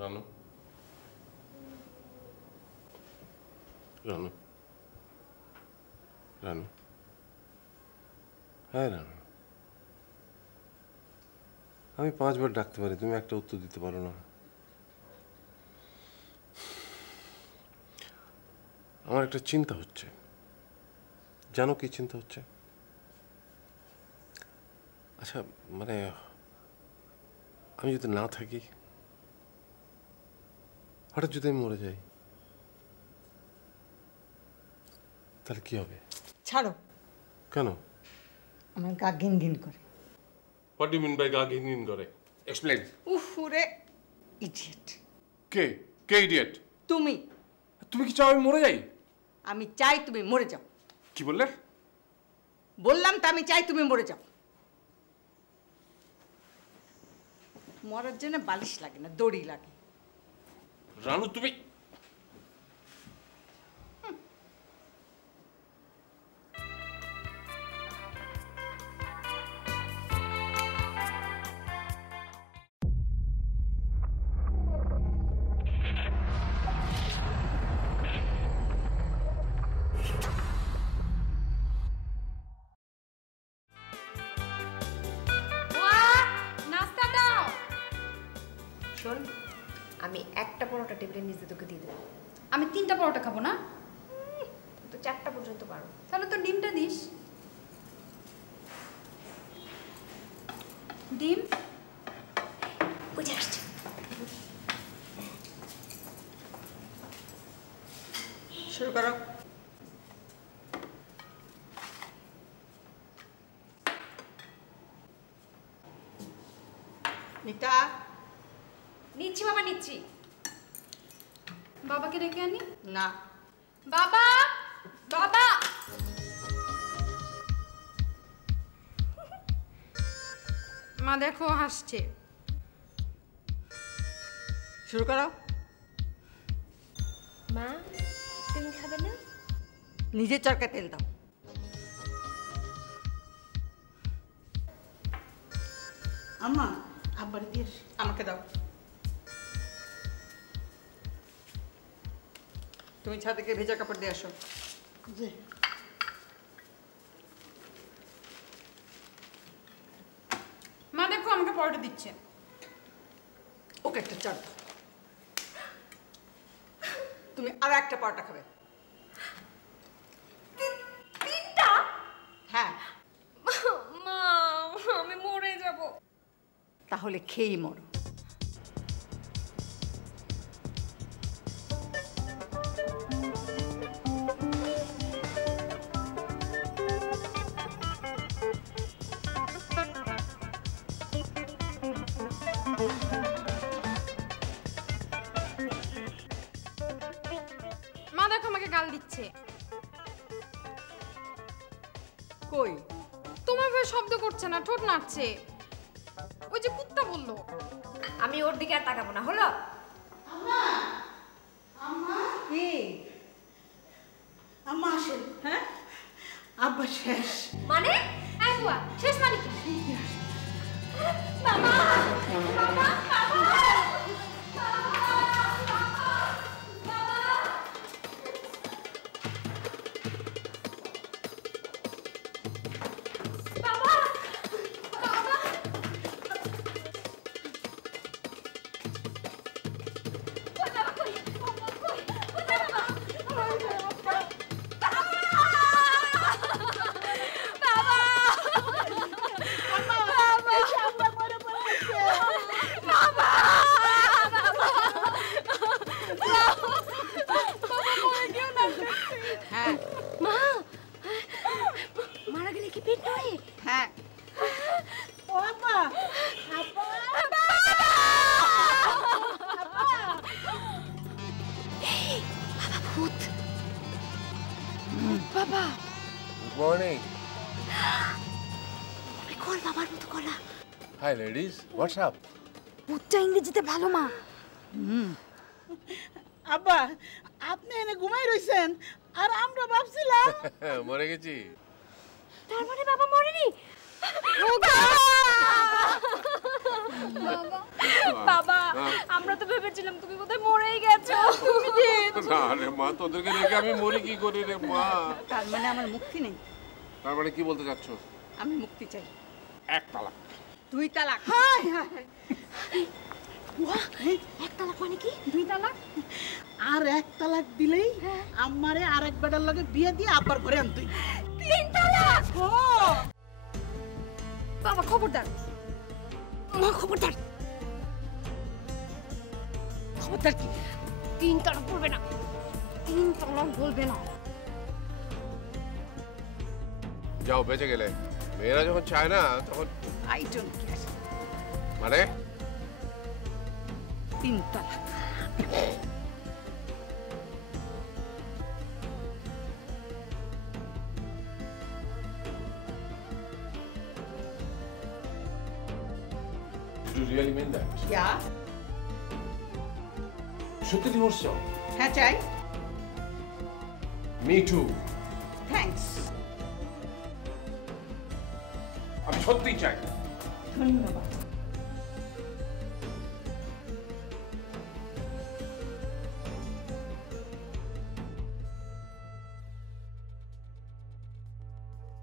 রানু রানু রানু হ্যাঁ রানু আমি 5 বার ডাকতে পারি, তুমি একটা উত্তর দিতে পারো না। আমার একটা চিন্তা হচ্ছে। জানো কি চিন্তা হচ্ছে? আচ্ছা মানে আমি যদি না থাকি, হঠাৎ যদি আমি মরে যাই, তাহলে কি হবে? ছাড়ো। কেন? আমার গা ঘিন ঘিন করে। হোয়াট ডু মিন বাই গা ঘিন ঘিন করে? এক্সপ্লেইন। উফরে ইডিয়েট। কে কে ইডিয়েট? তুমি। তুমি কি চাও আমি মরে যাই? আমি চাই তুমি মরে যাও। কি বললে? বললাম তো আমি চাই তুমি মরে যাও। মরার জন্য বালিশ লাগে না, দড়ি লাগে। রানু তুমি শোন, আমি একটা পরোটা টেবিলের নিচে তোকে দিয়ে দেবো। আমি 3টা পরোটা খাবো না, তো 4টা পর্যন্ত পারো। তাহলে তো ডিমটা দিস। ডিম বুঝে আসছে। শুরু করো। নিতা। নিচ্ছি বাবা, নিচ্ছি। বাবাকে ডেকে আনি। না। বাবা, বাবা। মা দেখো হাসছে। শুরু করো। মা, তুমি খাবে না? নিজের চরকায় তেল দাও। আম্মা, আব্বার দিয়ে আমাকে দাও। তুমি ছাদ থেকে ভেজা কাপড় দিয়ে আসো। জি। মা দেখো আমাকে পরোটা দিচ্ছে। ওকে একটা চার দাও। তুমি আর একটা পরোটা খাবে। 3টা? হ্যাঁ। মা, আমি মরে যাব। তাহলে খেয়েই মরো। মা দেখো আমাকে গাল দিচ্ছে। কই? তোমার ভাই শব্দ করছে না, ঠোঁট নাড়ছে। ওই যে কুত্তা বললো। আমি ওর দিকে আর তাকাবো না, হলো? আম্মা, আম্মা কি? আম্মা আসেন। হ্যাঁ, আব্বা শেষ। মানে? এই বুয়া, শেষ মানে কি? বাবা, বাবা, বাবা। হ্যাঁ। মা, মারা গেলে কি পেট নয়? হ্যাঁ। ও আব্বা, আব্বা, বাবা ভূত। বাবা। Good morning. কল বাবার মতো গলা। Hi ladies, what's up? ভূতটা ইংরেজিতে ভালো মা। আব্বা, আপনি এনে ঘুমাই রইছেন আর আমরা ভাবছিলাম মরে গেছি। তার মানে বাবা মরেনি? বাবা, আমরা তো ভেবেছিলাম তুমি বোধহয় মরেই গেছো। না রে মা, তোদেরকে রেখে আমি মরি কি করি রে মা? তার মানে আমার মুক্তি নেই। তার মানে কি বলতে চাচ্ছ? আমি মুক্তি চাই। এক তালাক। 2 তালাক। হায় হায়। এক তালাক মানে কি? 2 তালাক? আর 1 তালাক দিলেই আমারে আরেক বেটার লগে বিয়ে দিয়ে আবার ঘরে আনতুই। 3 তালাক? ও বাবা খবরদার, মা খবরদার। খবরদার কি? 3 তালাক বলবে না, 3 তালাক বলবে না। যাও, বেঁচে গেলে। মেয়েরা যখন চায় না তখন আই ডোন্ট কেয়ার। মানে 3 তালাক। you really mean that? ইয়া, সত্যি ডিভোর্স চাও? হ্যাঁ চাই। Me two. থ্যাঙ্কস। আমি সত্যিই চাই। ধন্যবাদ।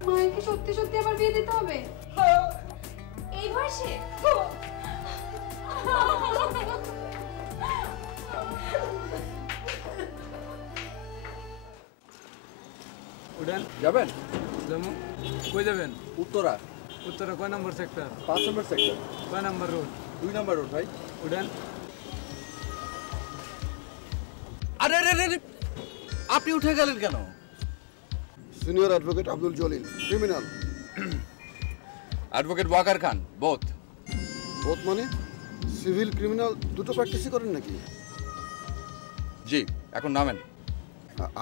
মাকে সত্যি সত্যি আবার বিয়ে দিতে হবে এই বয়সে? উড়ান যাবেন? যাবো। কই যাবেন? উত্তরা উত্তরা কয় নম্বর সেক্টর? 5 নম্বর সেক্টর, কয় নম্বর রোড? 2 নম্বর রোড ভাই। উড়ান। আরে আরে আরে, আপনি উঠে গেলেন কেন? Senior advocate Abdul Jalil, criminal. Advocate Waqar Khan, both. বোধ মানে সিভিল ক্রিমিনাল দুটো প্র্যাকটিসই করেন নাকি? জি, এখন নামেন।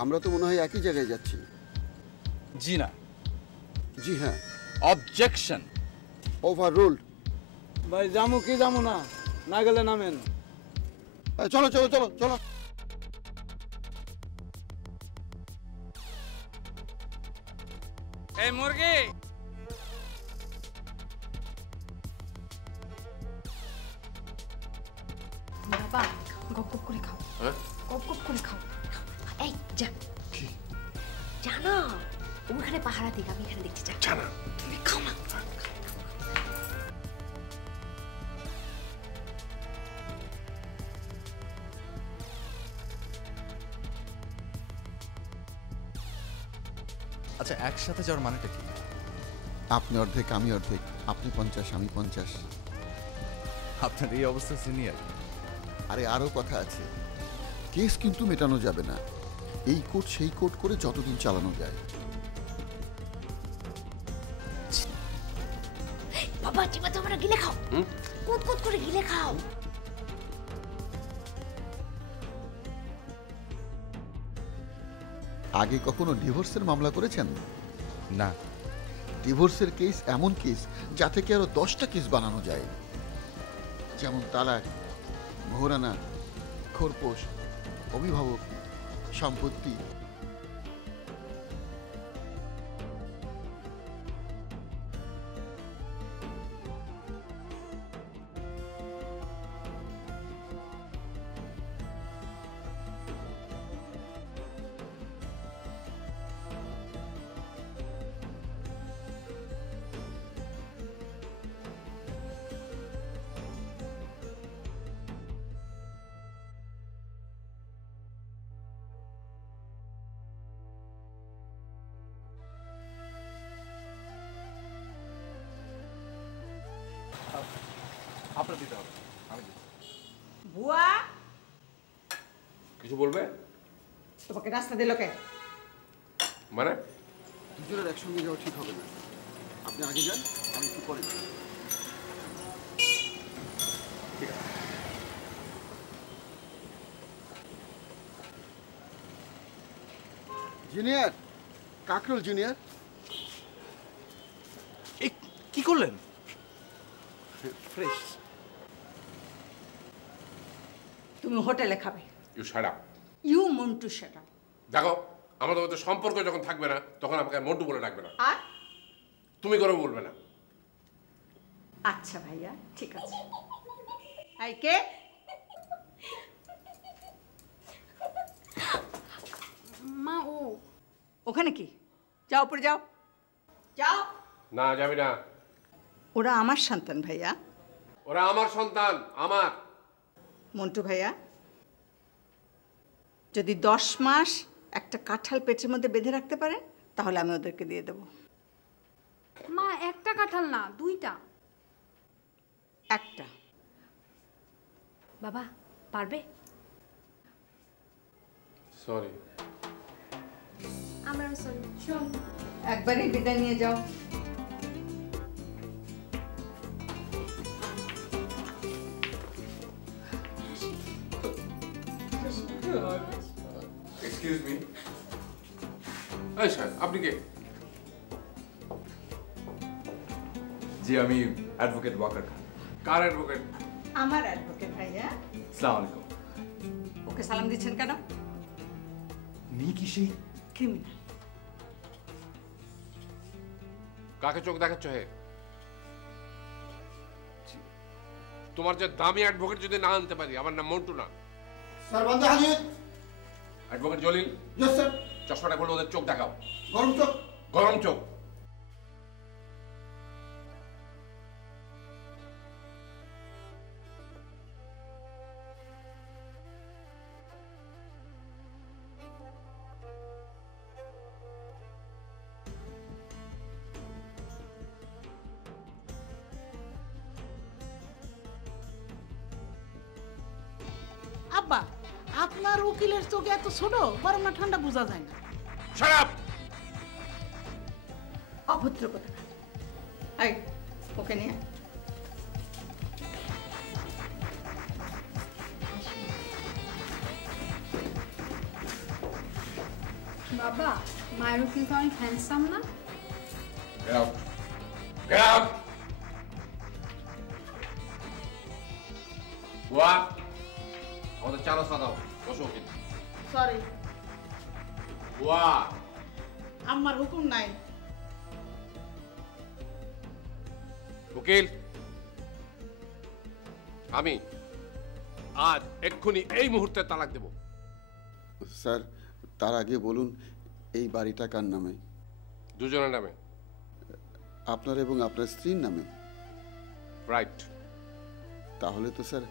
আমরা তো মনে হয় একই জায়গায় যাচ্ছি। জি না। জি হ্যাঁ। অবজেকশন। Over ruled. ভাই যামু কি যামু না, না গেলে নামেন। চলো চলো চলো চলো। এই মুরগি, বাবা গপ গপ করে খাও, হ্যাঁ? গপ গপ করে খাও। এই যা, জানা ওখানে পাহারা দিক, আমি এখানে দেখছি। যা জানা তুমি খাও না। আচ্ছা, একসাথে যাওয়ার মানেটা কি? আপনি অর্ধেক আমি অর্ধেক, আপনি 50 আমি 50। আপনার এই অবস্থা সিনিয়র। আরে আরও কথা আছে, কেস কিন্তু মেটানো যাবে না। এই কোর্ট সেই কোর্ট করে যতদিন চালানো যায়। বাবা চিবা তোমরা গিলে খাও, কুত কুত করে গিলে খাও। আগে কখনো ডিভোর্সের মামলা করেছেন? না। ডিভোর্সের কেস এমন কেস যা থেকে আরো 10টা কেস বানানো যায়, যেমন তালাক, মোহরানা, খোরপোশ, অভিভাবক, সম্পত্তি। আপনার দিতে হবে, আমি দিচ্ছি। বুয়া, কিছু বলবে? তোমাকে রাস্তা দিল কে? মানে দুজনের একসঙ্গে যাওয়া ঠিক হবে না। আপনি আগে যান, আমি একটু পরে যাই। ঠিক আছে। জুনিয়র, কাকরুল জুনিয়র। কি করলেন? ফ্রেশ। তুমি হোটেলে খাবে। You shut up. You Montu shut up. দেখো, আমাদের মধ্যে সম্পর্ক যখন থাকবে না তখন আমাকে মন্টু বলে ডাকবে না, আর তুমি করে বলবে না। আচ্ছা ভাইয়া, ঠিক আছে। এই কে? ও ওখানে কি? যাও উপরে যাও, যাও। না যাবি না। ওরা আমার সন্তান ভাইয়া। ওরা আমার সন্তান, আমার। মন্টু ভাইয়া, যদি 10 মাস একটা কাঁঠাল পেটের মধ্যে বেঁধে রাখতে পারেন তাহলে আমি ওদেরকে দিয়ে দেব। মা একটা কাঁঠাল না, 2টা। একটা। বাবা পারবে? সরি। আমরাও সরি। একবারই বিদায় নিয়ে যাও। Excuse me. এই স্যার, আপনি কে? জি আমি অ্যাডভোকেট ওয়াকার খান। কার অ্যাডভোকেট? আমার অ্যাডভোকেট ভাইয়া। আসসালামু আলাইকুম। ওকে সালাম দিচ্ছেন কেন? উনি কি সেই ক্রিমিনাল। কাকে চোখ দেখাচ্ছ হে? তোমার যে দামি অ্যাডভোকেট যদি না আনতে পারি, আমার নাম মন্টু না। স্যার বান্দা হাজির। Advocate Jalil, yes sir. চশমাটা খুলে ওদের চোখ দেখাও। গরম চোখ। গরম চোখ। আব্বা, আপনার উকিলের চোখে এত ছোট, গরম না ঠান্ডা বোঝা যায় না। Shut up! অভদ্র কথা। এই ওকে নিয়ে বাবা, মায়েরও কিন্তু অনেক হ্যান্ডসাম না? Get out! Get out! বুয়া, আমাদের চা নাস্তা দাও। বসো উকিল। সরি, বুয়া, আমার হুকুম নাই। উকিল, আমি আজ এক্ষুনি এই মুহূর্তে তালাক দেব। স্যার তার আগে বলুন এই বাড়িটা কার নামে? দুজনের নামে। আপনার এবং আপনার স্ত্রীর নামে? রাইট। তাহলে তো স্যার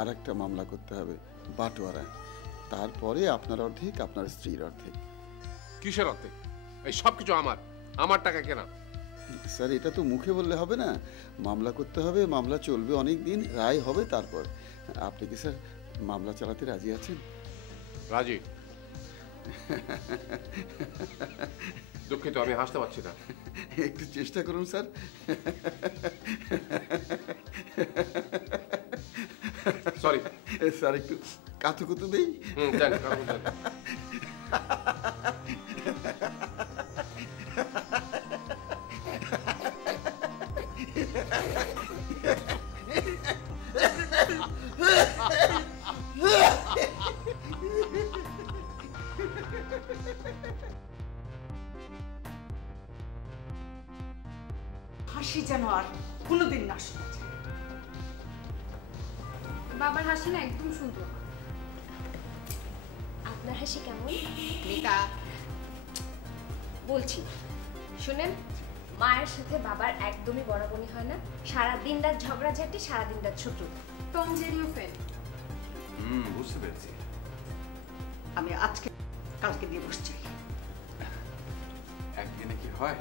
আর একটা মামলা করতে হবে, বাটোয়ারা। তারপরে আপনার অর্ধেক, আপনার স্ত্রীর অর্ধেক। কিসের অর্ধেক? এই সব কিছু আমার, আমার টাকা কেনা। স্যার এটা তো মুখে বললে হবে না, মামলা করতে হবে, মামলা চলবে অনেক দিন, রায় হবে তারপর। আপনি কি স্যার মামলা চালাতে রাজি আছেন? রাজি। দুঃখিত, আমি হাসতে পারছি না। একটু চেষ্টা করুন স্যার। সরি স্যার, একটু কাতুকুতু দেই। দেন, কারণ দেন। হাসি যেন আর কোনোদিন না শোনা যায়। বাবার হাসি না একদম সুন্দর। আপনার হাসি কেমন? মিতা, বলছি শুনেন, মায়ের সাথে বাবার একদমই বরাবরই হয় না। সারা দিন রাত ঝগড়াঝাটি, সারা দিন রাত শত্রুতা। টম জেরি ও ফ্রেন্ড। বুঝতে পেরেছি। আমি আজকে কালকে দিবস চাই। একদিনে কি হয়?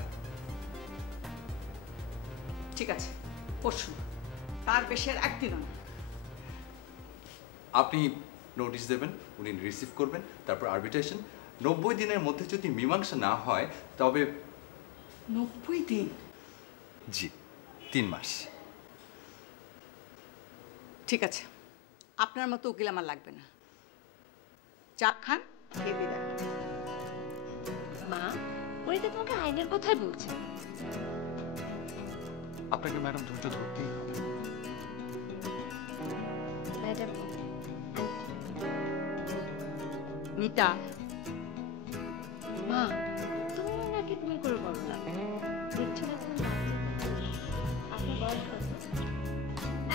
ঠিক আছে, পরশু। তার বেশি আর একদিনও না। আপনি নোটিশ দেবেন, উনি রিসিভ করবেন, তারপর আরবিট্রেশন। 90 দিনের মধ্যে যদি মীমাংসা না হয় তবে 90 দিন? জি, 3 মাস। ঠিক আছে, আপনার মতো উকিল আমার লাগবে না। চা খান, খেয়ে বিদায়। মা, উনি তো তোমাকে আইনের কথাই বলছেন। আপনাকে ম্যাডাম ধৈর্য ধরতেই হবে। ম্যাডাম, মিতা, মা তুমি নাকি তুমি করে বলো না। দেখছো না আপনার বয়স কত?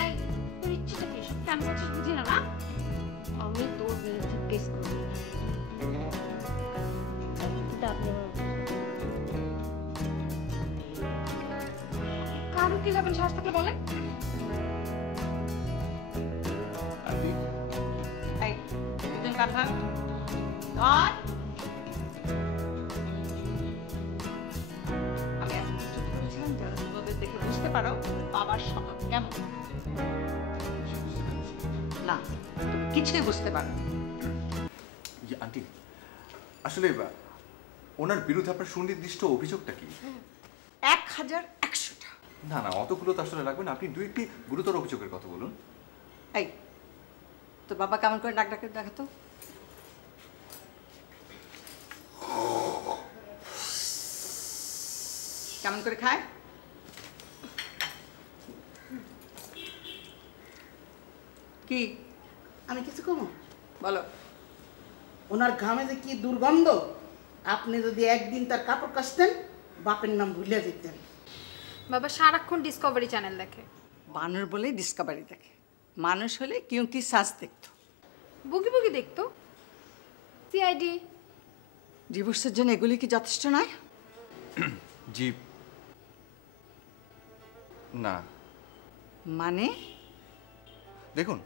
এই তোর ইচ্ছেটা কি? সব কেন বলছিস বুঝি না। আমি তোর বিরুদ্ধে কেস করবো। আপনি আমার কার উকিল হবেন সাহস থাকলে বলেন। এই দুজন কথা আমি এত কিছু বলছিলাম যারা তোমাদের দেখে বুঝতে পারো বাবার স্বভাব কেমন। না তুমি কিছুই বুঝতে পারো না। আন্টি আসলে ওনার বিরুদ্ধে আপনার সুনির্দিষ্ট অভিযোগটা কি? 1100টা। না না, অতগুলো তো আসলে লাগবে না, আপনি 2টি গুরুতর অভিযোগের কথা বলুন। এই তোর বাবা কেমন করে ডাক ডাকে দেখাতো? কেমন করে খায়? কি আমি কিছু কমো বলো। ওনার ঘামে যে কি দুর্গন্ধ, আপনি যদি একদিন তার কাপড় কাচতেন বাপের নাম ভুলে যেতেন। বাবা সারাক্ষণ ডিসকভারি চ্যানেল দেখে। বানর বলে ডিসকভারি দেখে, মানুষ হলে কেউ কি সাজ দেখতো। বুগি বুগি দেখতো, সিআইডি। ডিভোর্সের জন্য এগুলি কি যথেষ্ট নয়? জি না। মানে দেখুন,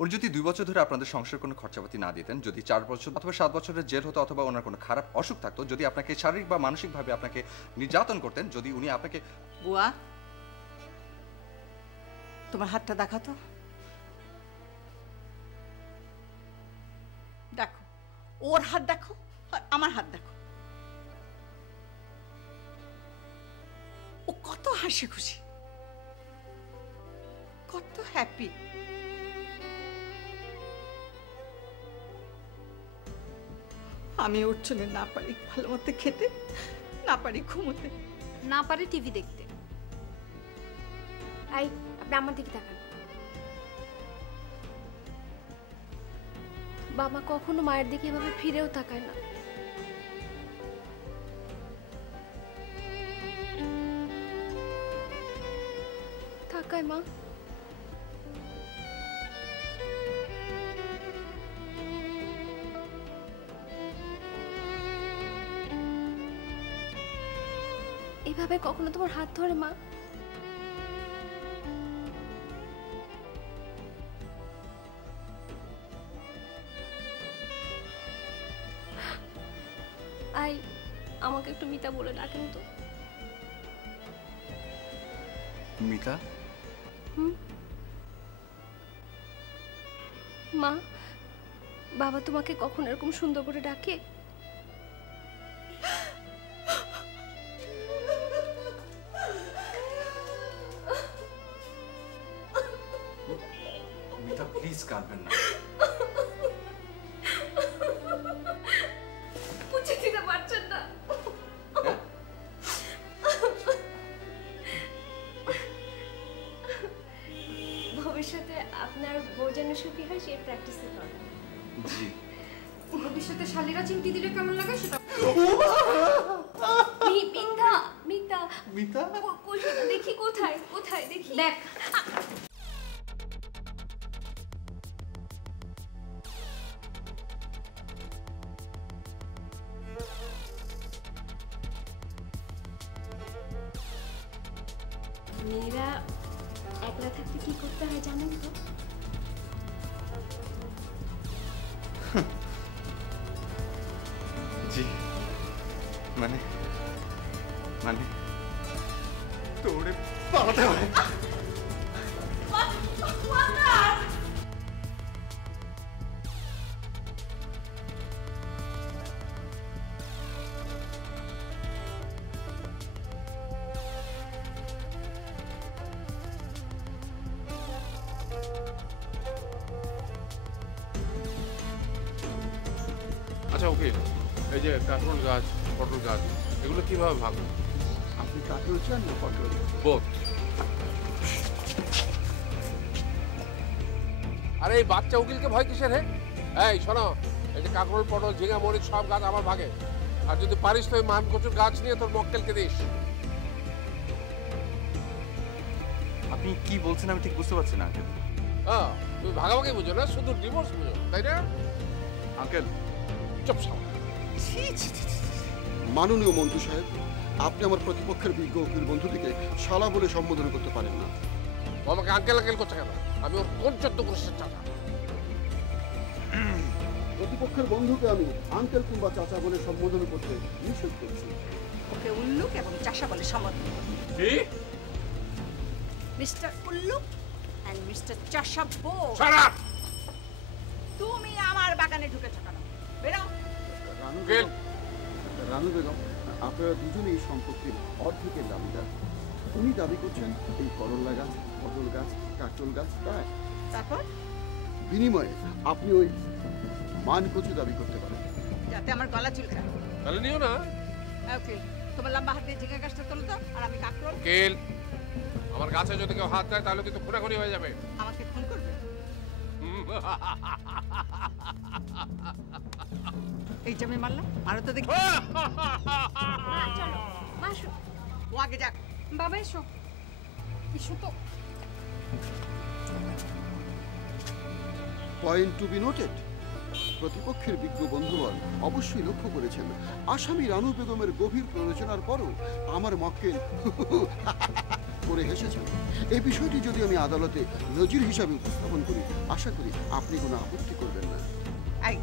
উনি যদি 2 বছর ধরে আপনাদের সংসারের কোনো খরচাপাতি না দিতেন, যদি 4 বছর অথবা 7 বছরের জেল হতো, অথবা ওনার কোনো খারাপ অসুখ থাকতো, যদি আপনাকে শারীরিক বা মানসিকভাবে আপনাকে নির্যাতন করতেন, যদি উনি আপনাকে... বুয়া তোমার হাতটা দেখাতো। দেখো, ওর হাত দেখো আর আমার হাত দেখো। ও কত হাসি খুশি, কত হ্যাপি। আমি ওর জন্য না পারি ভালো মতো খেতে, না পারি ঘুমোতে, না পারে টিভি দেখতে। আই আপনি আমার দিকে তাকান। বাবা কখনো মায়ের দিকে এভাবে ফিরেও তাকায় না। তাকায় মা। এভাবে কখনো তোমার হাত ধরে মা? আই আমাকে একটু মিতা বলে ডাকেন তো। মিতা? মা, বাবা তোমাকে কখন এরকম সুন্দর করে ডাকে? মিতা প্লিজ কাঁদবেন না। বুঝে দিতে পারছেন না। ভবিষ্যতে আপনার বউ যেন সুখী হয় সেই প্র্যাকটিসে করেন। জি। ভবিষ্যতে শালীরা চিমটি দিলে কেমন লাগে সেটা। মিতা মিতা মিতা দেখি কোথায় কোথায় দেখি। দেখ মেয়েরা একলা থাকতে কি করতে হয় জানেন তো? জি, মানে তোরে পালাতে হয়। আচ্ছা ওকে, এই যে কাঁকরোল গাছ, পটল গাছ, এগুলো কিভাবে ভাঙবে? আপনি কাঁকরোল চান না পটল? বোধ। আরে এই বাচ্চা উকিলকে ভয় কিসের হে? এই শোনো, এই যে কাঁকরোল, পটল, ঝিঙা, মরিচ সব গাছ আমার ভাগে। আর যদি পারিস তো ওই মান কচুর গাছ নিয়ে তোর মক্কেলকে দিস। আপনি কি বলছেন আমি ঠিক বুঝতে পারছি না আঙ্কেল। হ্যাঁ, তুমি ভাগাভাগি বুঝো না, শুধু ডিভোর্স বুঝো, তাই না? আঙ্কেল চুপ সাও। ছি ছি ছি ছি, ছি। মাননীয় মন্ত্রী সাহেব, আপনি আমার প্রতিপক্ষের বিজ্ঞ উকিল বন্ধুটিকে শালা বলে সম্বোধন করতে পারেন না। ও আমাকে আঙ্কেল আঙ্কেল করছে কেন? আমি ওর কোন 14 পুরুষের চাচা? প্রতিপক্ষের বন্ধুকে আমি আঙ্কেল কিংবা চাচা বলে সম্বোধন করতে নিষেধ করছি। ওকে উল্লুক এবং চাষা বলে সম্বোধন করো। কি? মিস্টার উল্লুক এন্ড মিস্টার চাষা বোস। Shut up! তুমি আমার বাগানে ঢুকেছো কেন? বেরো। রানু বেগম, আপনারা দুজনেই সম্পত্তির অর্ধেকের দাবিদার। উনি দাবি করছেন এই করল্লা গাছ, পটল গাছ, কাঁচল গাছ তাই। তারপর বিনিময়ে আপনি ওই মানকচু দাবি করতে পারেন। যাতে আমার গলা চুলকায়। তাহলে নিও না। ওকে, তোমার লম্বা হাত দিয়ে ঝিঙে গাছটা তোলো তো, আর আমি কাকরোল। আঙ্কেল, আমার গাছে যদি কেউ হাত দেয় তাহলে কিন্তু খুনাখুনি হয়ে যাবে। আমাকে খুন করবে? এই যে আমি মারলাম, আরো তো দেখি। মা চলো, মা এসো। ও আগে যাক। বাবা এসো, এসো তো। পয়েন্ট টু বি নোটেড, প্রতিপক্ষের বিজ্ঞ বন্ধুবল অবশ্যই লক্ষ্য করেছেন আসামি রানু বেগমের গভীর প্ররোচনার পরও আমার মক্কেল করে হেসেছেন। এই বিষয়টি যদি আমি আদালতে নজির হিসাবে উপস্থাপন করি, আশা করি আপনি কোনো আপত্তি করবেন না। এই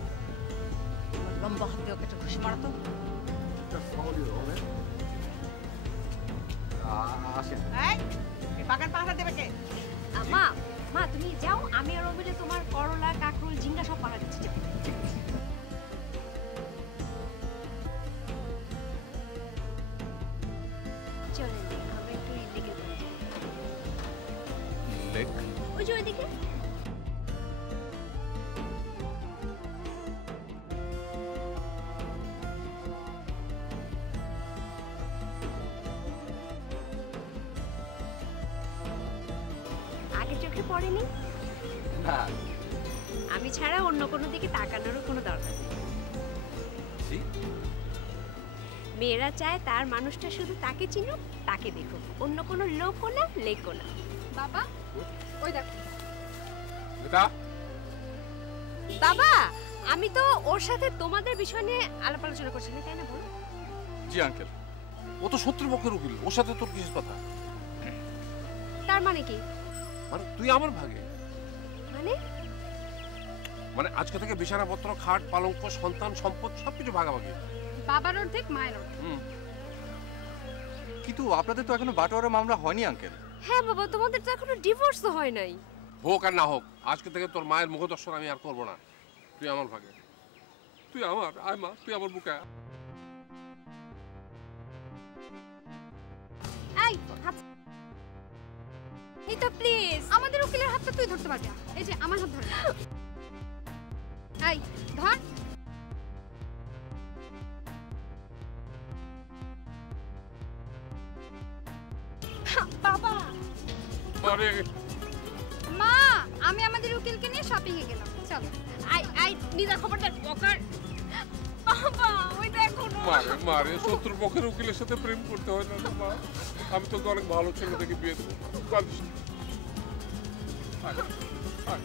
লম্বা হাত দিয়ে ওকে একটা ঘুষি মারো তো। এই বাগান পাহারা দেবে কে? মা, মা তুমি যাও, আমি আর মিলে তোমার করলা, কাকরোল, ঝিঙ্গা সব পাড়া দিচ্ছি। যাও। চলেন আমরা একটু এদিকে যাই। লেক? ওই যে ওইদিকে। আগে চোখে পড়েনি? না। আমি ছাড়া অন্য কোনো দিকে তাকানোরও কোনো দরকার নেই। জি? মেয়েরা চায় তার মানুষটা শুধু তাকে চিনুক, তাকে দেখুক, অন্য কোনো লোকও না, লেকও না। বাবা ওই দেখো। এটা বাবা, আমি তো ওর সাথে তোমাদের বিষয় নিয়ে আলাপ আলোচনা করছি না, তাই না বলো? জি আঙ্কেল। ও তো শত্রুপক্ষের উকিল, ওর সাথে তোর কিসের কথা? তার মানে কি? মানে তুই আমার ভাগে। মানে মানে আজকে থেকে বিছানাপত্র, খাট, পালঙ্ক, সন্তান, সম্পদ সবকিছু ভাগাভাগি। বাবার অর্ধেক, মায়ের অর্ধেক। কিন্তু আপনাদের তো এখনো বাটোয়ারা মামলা হয়নি আঙ্কেল। হ্যাঁ বাবা, তোমাদের তো এখনো ডিভোর্স তো হয় নাই। হোক আর না হোক, আজকে থেকে তোর মায়ের মুখদর্শন আমি আর করবো না। তুই আমার ভাগে, তুই আমার, আয় মা, তুই আমার বুকে আয়। এই হাত, এই তো প্লিজ আমাদের উকিলের হাতটা তুই ধরতে পারবি না। এই যে আমার হাত ধর। এই ধর। বাবা, আরে মা, আমি আমাদের উকিলকে নিয়ে শপিং এ গেলাম। চলো। আই আই নিদা খবরদার বকার। বাবা ওই দেখো না। মারে মারে, শত্রুপক্ষের উকিলের সাথে প্রেম করতে হয় না রে মা। আমি তোকে অনেক ভালো ছেলে থেকে বিয়ে দেবো, কাঁদিস না। আয়, আয়।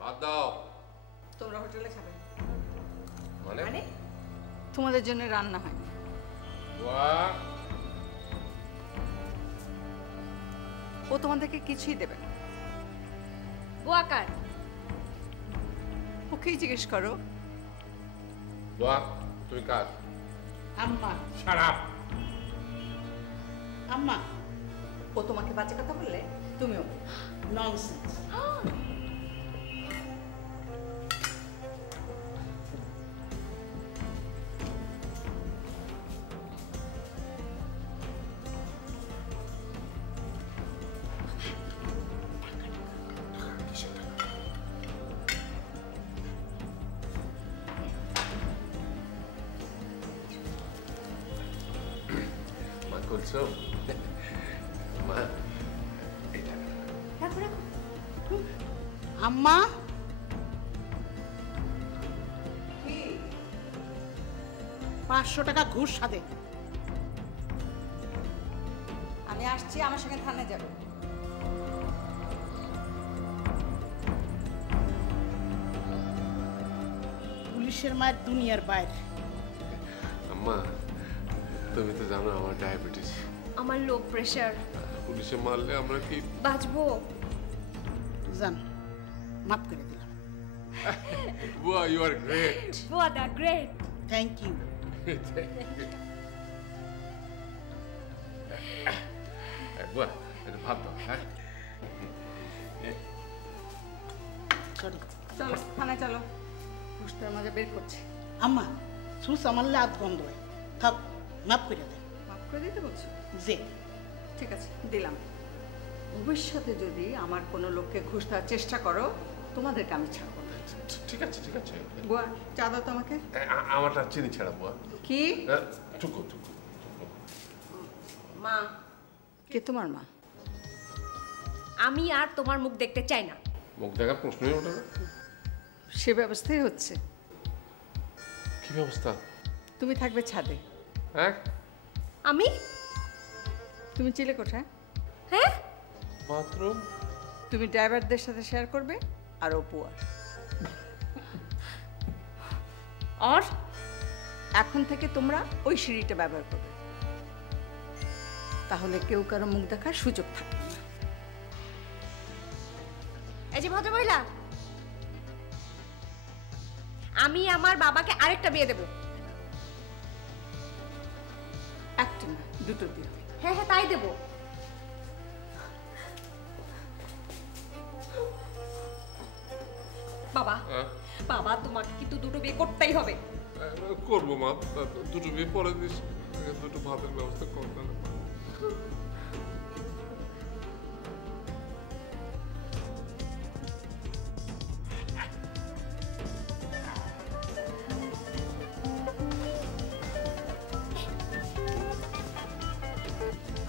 বাদ দাও। তোমরা হোটেলে খাবে? মানে তোমাদের জন্য রান্না হয়। ও তোমাদেরকে কিছুই দেবে না। বুয়াকার ওকেই জিজ্ঞেস করো। তুমি কার? আম্মা। Shut up. আম্মা। ও তোমাকে বাজে কথা বললে তুমিও? ননসেন্স। আম্মা 500 টাকা ঘুষ সাদে। আমি আসছি, আমার সঙ্গে থানায় যাবে। পুলিশের মায়ের দুনিয়ার বাইরে। আম্মা তুমি তো জানো আমার ডায়াবেটিস, আমার লো প্রেশার, পুলিশে মারলে আমরা কি বাঁচবো? জান, মাফ করে দিলাম। বুয়া ইউ আর গ্রেট। বুয়া দা গ্রেট। Thank you. বুয়া এটা ভাত দাও। হ্যাঁ সরি। চলো থানায় চলো, ঘুষটার মাঝে বের করছি। আম্মা সুস আমারলে হাত বন্ধ হয়। থাক, মাফ করে দে। মাফ করে দিতে বলছো? যে ঠিক আছে, দিলাম। ভবিষ্যতে যদি আমার কোনো লোককে ঘুষ দেওয়ার চেষ্টা করো, তোমাদেরকে আমি ছাড়বো না। ঠিক আছে ঠিক আছে। বুয়া চা দাও তোমাকে। আমারটা চিনি ছাড়া বুয়া। কি? টুকু টুকু। মা কে তোমার মা? আমি আর তোমার মুখ দেখতে চাই না। মুখ দেখার প্রশ্নই ওঠে না। সে ব্যবস্থাই হচ্ছে। কি ব্যবস্থা? তুমি থাকবে ছাদে। হ্যাঁ আমি? তুমি চিলে কোথায়? হ্যাঁ বাথরুম। তুমি ড্রাইভারদের সাথে শেয়ার করবে আর অপু আর এখন থেকে তোমরা ওই সিঁড়িটা ব্যবহার করবে, তাহলে কেউ কারো মুখ দেখার সুযোগ থাকবে না। এই যে ভদ্রমহিলা, আমি আমার বাবাকে আরেকটা বিয়ে দেব। একটা না, দুটো বিয়ে। হ্যাঁ হ্যাঁ তাই দেব। বাবা বাবা তোমাকে কিন্তু দুটো বিয়ে করতেই হবে। করবো মা, দুটো বিয়ে পরে দিস, দুটো ভাতের ব্যবস্থা করতে।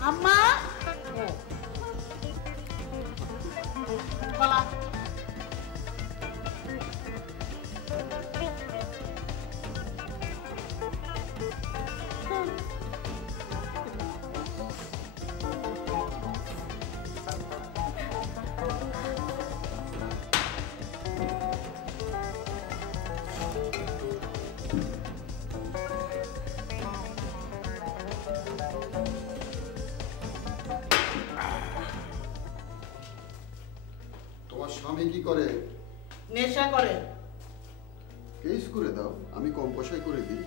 আম্মা কলা। তোমার স্বামী কি করে? নেশা করে। কেস করে দাও, আমি কম পয়সায় করে দিই।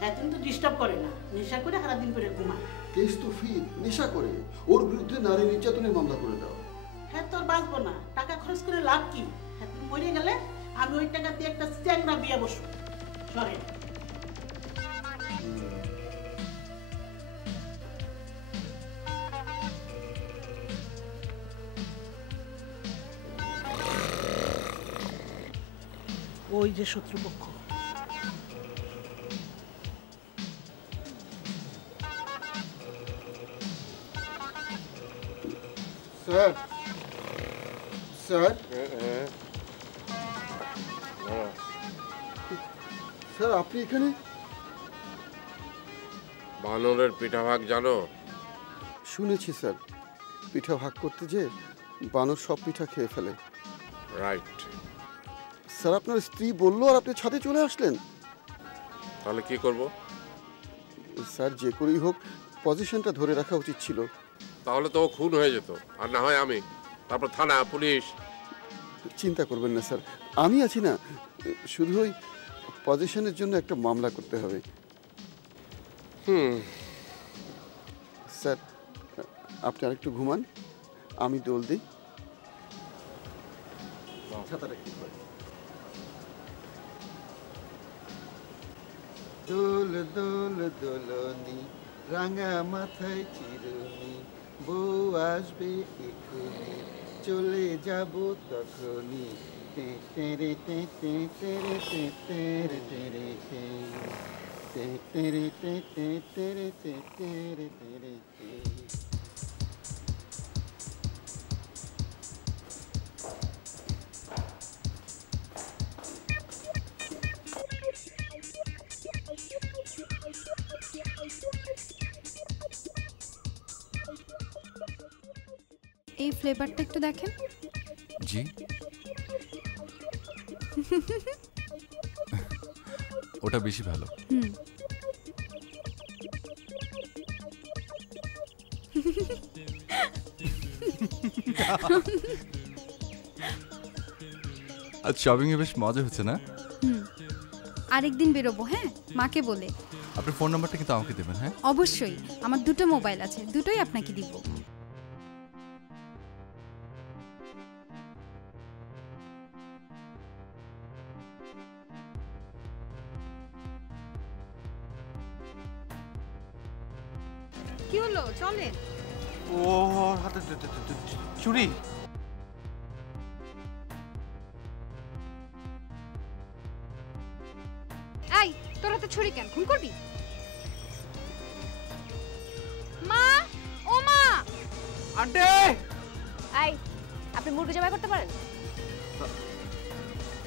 হ্যাঁ কিন্তু ডিস্টার্ব করে না, নেশা করে সারাদিন করে ঘুমায়। কেস তো ফিট, নেশা করে। ওর বিরুদ্ধে নারী নির্যাতনের মামলা করে দাও। হ্যাঁ তোর বাঁচবো না, টাকা খরচ করে লাভ কি? হ্যাঁ তুমি মরে গেলে আমি ওই টাকা দিয়ে একটা চ্যাংরা বিয়ে বসবো। সরে ওই যে শত্রুপক্ষ। স্যার স্যার স্যার আপনি এখানে? বানরের পিঠা ভাগ জানো? শুনেছি স্যার, পিঠা ভাগ করতে যে বানর সব পিঠা খেয়ে ফেলে। রাইট। স্যার আপনার স্ত্রী বললো আর আপনি ছাদে চলে আসলেন। তাহলে কি করব? স্যার যে করেই হোক পজিশনটা ধরে রাখা উচিত ছিল। তাহলে তো ও খুন হয়ে যেত, আর না হয় আমি, তারপর থানা, পুলিশ। চিন্তা করবেন না স্যার, আমি আছি না। শুধু ওই পজিশনের জন্য একটা মামলা করতে হবে। স্যার আপনি আরেকটু ঘুমান, আমি দোল দিই। ছাতাটা কি করে? দোল দোল দোলনি, রাঙা মাথায় চিরুনি, বউ আসবে এক্ষুনি, চলে যাব তখনই। তেরে তে তে তেরে তে তেরে তেরে তে তেরে তে তে তেরে তে তেরে তেরে তে। এই ফ্লেভারটা একটু দেখেন। জি। ওটা বেশি ভালো। আজ শপিং এ বেশ মজা হচ্ছে না? আরেকদিন বেরোবো, হ্যাঁ, মাকে বলে। আপনার ফোন নাম্বারটা কিন্তু আমাকে দেবেন। হ্যাঁ, অবশ্যই। আমার দুটো মোবাইল আছে, দুটোই আপনাকে দিব। কি হলো, চলেন। ও হাতে চুরি। এই, তোর হাতে ছুরি কেন? খুন করবি? মা, ও মা। আন্টি! আই, আপনি মুরগি জবাই করতে পারেন?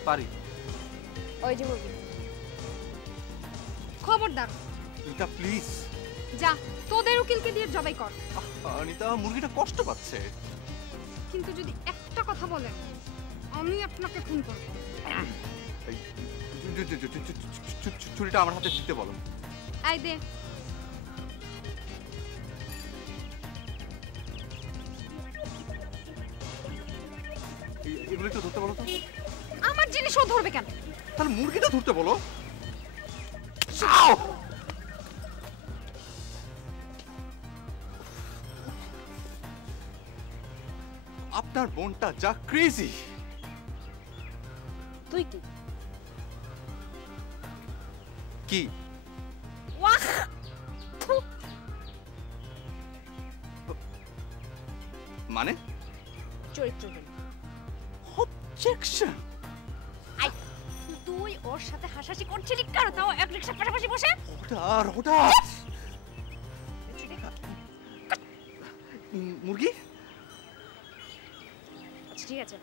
পারি। ওই যে মুরগি। খবরদার, রিতা প্লিজ। যা তোদের উকিলকে দিয়ে জবাই কর। অনিতা, মুরগিটা কষ্ট পাচ্ছে। কিন্তু যদি একটা কথা বলেন, আমি আপনাকে খুন করব। এই, ছুরিটা আমার হাতে দিতে বলো। আই দে। এগুলো একটু ধরতে বলো তো। আমার জিনিসও ধরবে কেন? তাহলে মুরগিটা ধরতে বলো। আপনার বোনটা যা ক্রেজি। তুই কি? কি? ওয়াহ! মানে? চরিত্রহীন। অবজেকশন। আই, তুই ওর সাথে হাসাহাসি করছিলি কেন? তাও এক রিকশার পাশাপাশি বসে? অর্ডার। মুরগি? আচ্ছা ঠিক আছে।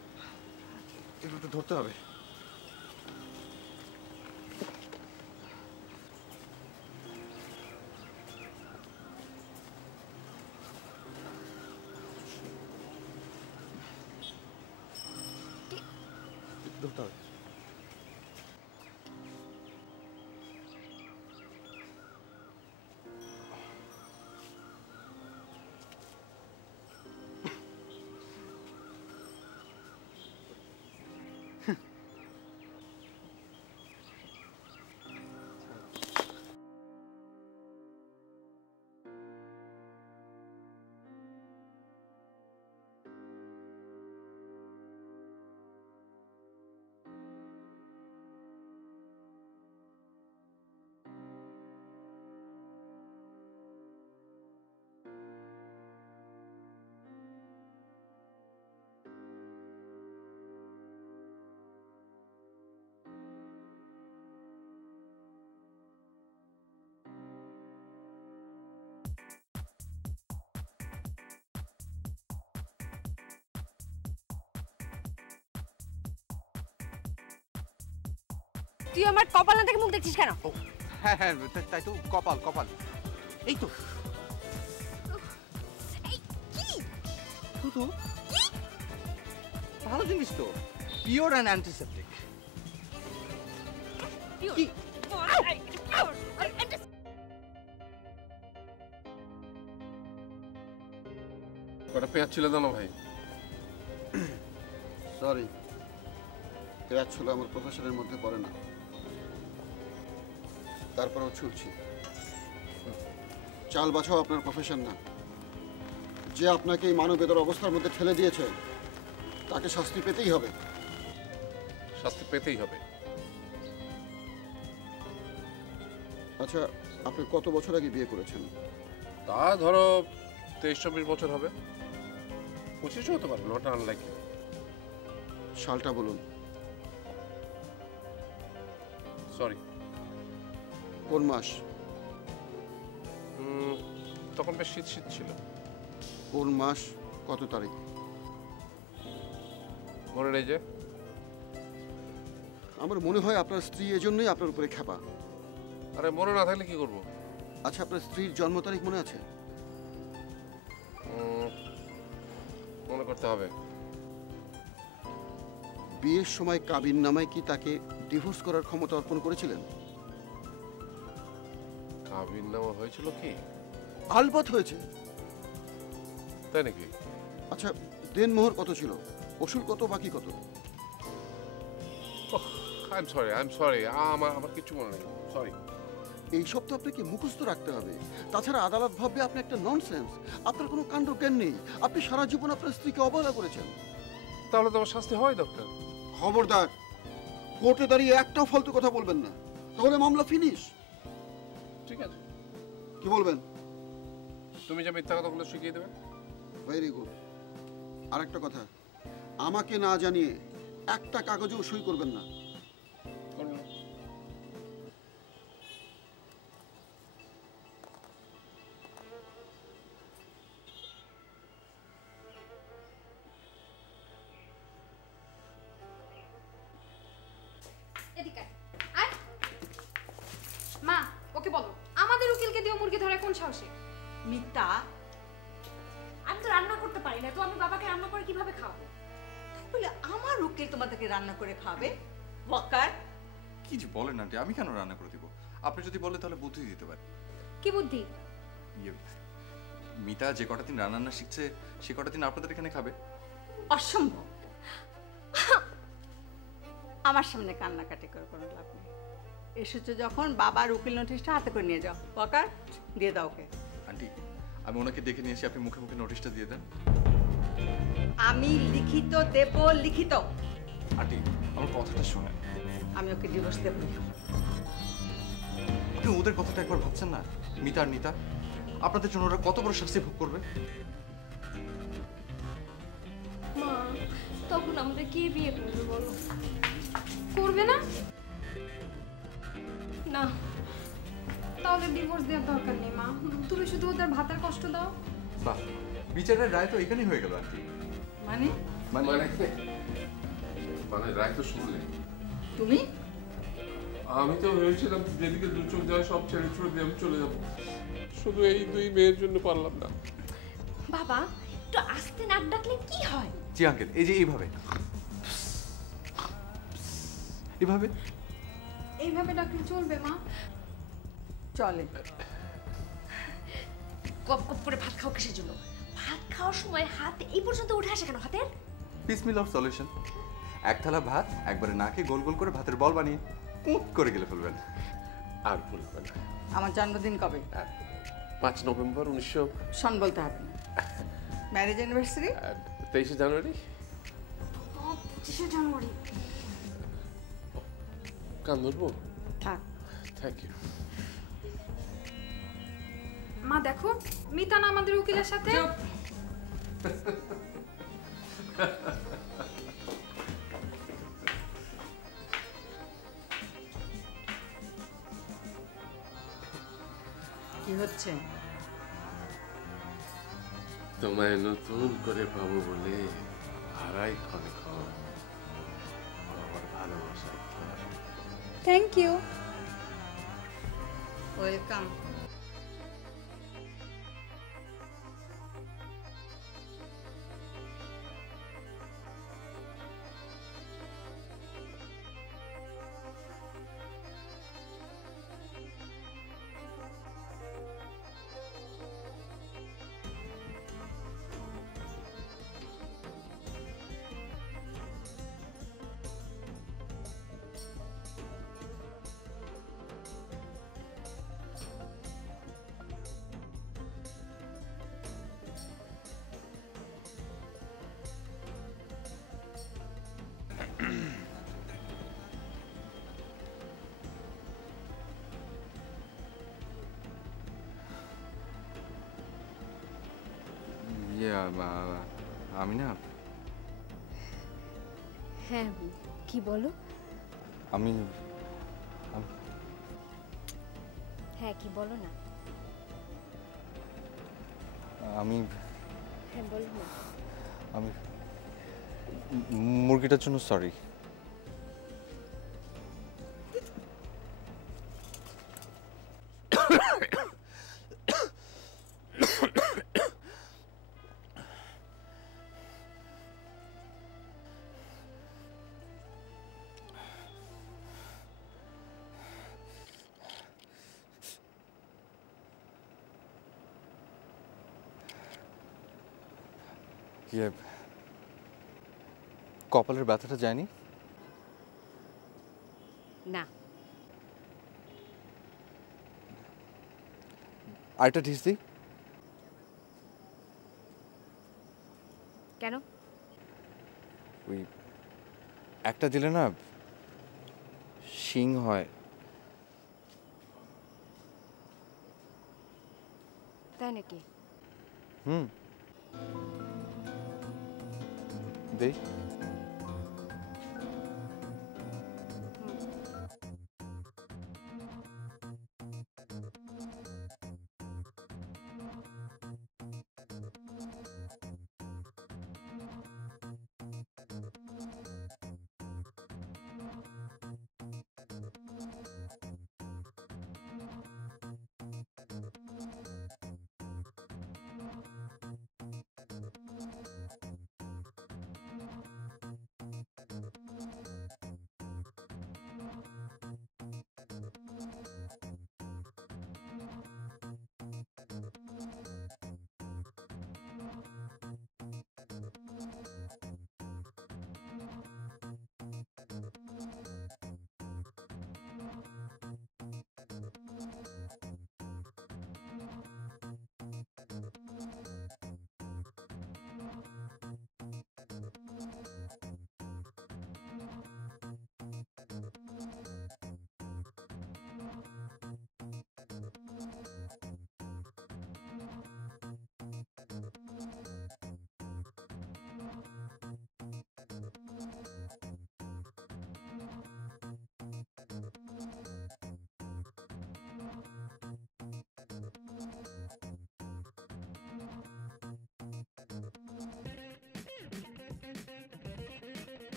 এগুলো তো ধরতে হবে। ধরতে হবে। তুই আমার কপাল না থেকে মুখ দেখছিস কেন? হ্যাঁ হ্যাঁ, তাই তো। কপাল কপাল। এই তো। এই কি? শুধু ভালো জিনিস তো, পিওর অ্যান্ড অ্যান্টিসেপটিক। কি? কটা পেঁয়াজ ছিল দাও না ভাই। সরি, পেঁয়াজ ছিল আমার প্রফেশনের মধ্যে পড়ে না, তারপরেও ছুটছি। চাল বাছাও আপনার প্রফেশন না। যে আপনাকে এই মানবেতর অবস্থার মধ্যে ঠেলে দিয়েছে তাকে শাস্তি পেতেই হবে। শাস্তি পেতেই হবে। আচ্ছা, আপনি কত বছর আগে বিয়ে করেছেন? তা ধরো 23-24 বছর হবে। 25 হতে পারে, নট আনলাইকলি। সালটা বলুন। সরি। কোন মাস? তখন বেশ শীত শীত ছিল। কোন মাস, কত তারিখ? মনে নেই যে? আমার মনে হয় আপনার স্ত্রী এজন্যই আপনার উপরে খেপা। আরে মনে না থাকলে কি করবো? আচ্ছা, আপনার স্ত্রীর জন্ম তারিখ মনে আছে? মনে করতে হবে। বিয়ের সময় কাবিন নামায় কি তাকে ডিভোর্স করার ক্ষমতা অর্পণ করেছিলেন? কাবিন নামা হয়েছিল কি? আলবৎ হয়েছে। তাই নাকি? আচ্ছা, দেনমোহর কত ছিল, ওসুল কত, বাকি কত? আই এম সরি, আমার কিছু মনে নেই, সরি। এইসব তো আপনাকে মুখস্থ রাখতে হবে। তাছাড়া আদালত ভাববে আপনি একটা ননসেন্স, আপনার কোনো কাণ্ড জ্ঞান নেই, আপনি সারা জীবন আপনার স্ত্রীকে অবহেলা করেছেন। তাহলে তো আমার শাস্তি হয় ডক্টর। খবরদার, কোর্টে দাঁড়িয়ে একটাও ফালতু কথা বলবেন না, তাহলে মামলা ফিনিশ। ঠিক আছে, কি বলবেন? তুমি যে মিথ্যা কথাগুলো শিখিয়ে দেবে। Very good. আরেকটা কথা, আমাকে না জানিয়ে একটা কাগজেও সই করবেন না। করবো না। এদিকে আয়। মা, ওকে বলো আমাদের উকিলকে দিয়ে মুরগি ধরে কোন সাহসে? মিতা, আমি তো রান্না করতে পারি না, তো আমি বাবাকে রান্না করে কিভাবে খাওয়াবো? বলে আমার উকিল তোমাদেরকে রান্না করে খাবে? ওয়াকার, কি যে বলেন আন্টি, আমি কেন রান্না করে দিব? আপনি যদি বলেন তাহলে বুদ্ধি দিতে পারি। কি বুদ্ধি? ইয়ে, মিতা যে কটা দিন রান্না শিখছে সে কটা দিন আপনাদের এখানে খাবে। অসম্ভব। আমার সামনে কান্নাকাটি করে কোনো লাভ নেই। এসেছো যখন বাবার উকিল নোটিশটা হাতে করে নিয়ে যাও। ওয়াকার, দিয়ে দাও ওকে। আন্টি, আমি ওনাকে দেখে নিয়ে এসে আপনি মুখে মুখে নোটিশটা দিয়ে দেন। আমি লিখিত দেব, লিখিত। আন্টি, আমার কথাটা শোনেন। আমি ওকে ডিভোর্স দেব। আপনি ওদের কথাটা একবার ভাবছেন না? মিতা আর নিতা, আপনাদের জন্য ওরা কত বড় শাস্তি ভোগ করবে। মা, তখন আমরা কে বিয়ে করবো বলো? করবে না? না, তাহলে ডিভোর্স দেওয়ার দরকার নেই মা, তুমি শুধু ওদের ভাতের কষ্ট দাও। বাহ, বিচারের রায় তো এখানেই হয়ে গেল আন্টি। মানে মানে রায় তো শুনলে। তুমি? আমি তো ভেবেছিলাম যেদিকে দু চোখ যায় সব ছেড়ে ছুড়ে দিয়ে আমি চলে যাবো, শুধু এই দুই মেয়ের জন্য পারলাম না। বাবা একটু আস্তে নাক ডাকলে কি হয়? জি আঙ্কেল, এই যে এইভাবে এইভাবে এইভাবে ডাকলে চলবে মা? চলে। কপ কপ করে ভাত খাও কিসের জন্য? ভাত খাওয়ার সময় হাত এই পর্যন্ত উঠে আসে কেন হাতের? পিসমিল অফ সলিউশন। এক থালা ভাত একবারে নাকে গোল গোল করে ভাতের বল বানিয়ে কুট করে গেলে ফেলবেন। আর বলবেন না। আমার জন্মদিন কবে? 5 নভেম্বর 1900। সন বলতে হবে না। ম্যারেজ অ্যানিভার্সারি 23 জানুয়ারি। 25 জানুয়ারি। কান ধরবো? থাক। Thank you. মা দেখো, মিতা না আমাদের উকিলের সাথে। কি হচ্ছে? তোমায় নতুন করে পাবো বলে হারাই ক্ষণে ক্ষণ আমার ভালোবাসা। Thank you. ওয়েলকাম। আমি না, হ্যাঁ কি বলো? আমি হ্যাঁ কি বলো না? আমি হ্যাঁ বলো না। আমি মুরগিটার জন্য সরি। ইয়ে, কপালের ব্যথাটা যায়নি? না। আরেকটা ঢিস দিই? কেন? ওই একটা দিলে না শিং হয়। তাই নাকি? হুম, দেই।